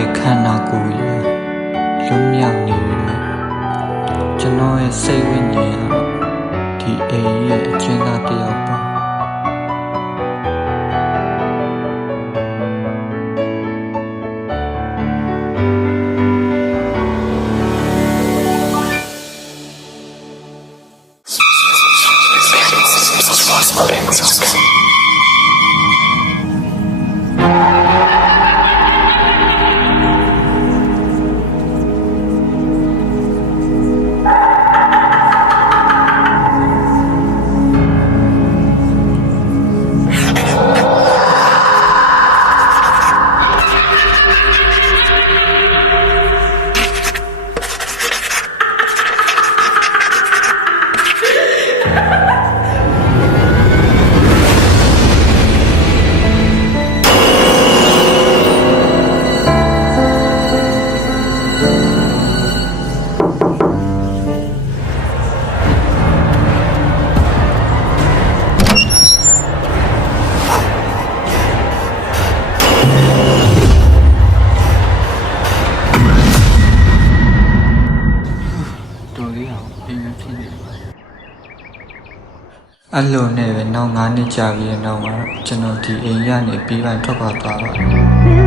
ရဲ့ခန္ဓာကိုယ်ကြီးလွတ်မြောက်နေပြီလေကျွန်တော်ရဲ့စိတ်ဝိညာဉ်ကတော့ဒီအိမ်ရဲ့အကျဉ်းသားတစ်ယောက်ပါအဲ့လိုနဲ့ပဲနောက်9နှစ်ကြာပြီးတဲ့နောက်မှာကျွန်တော်ဒီအိမ်ရနေပြီးပိုင်းထွက်ခွာသွားပါတယ်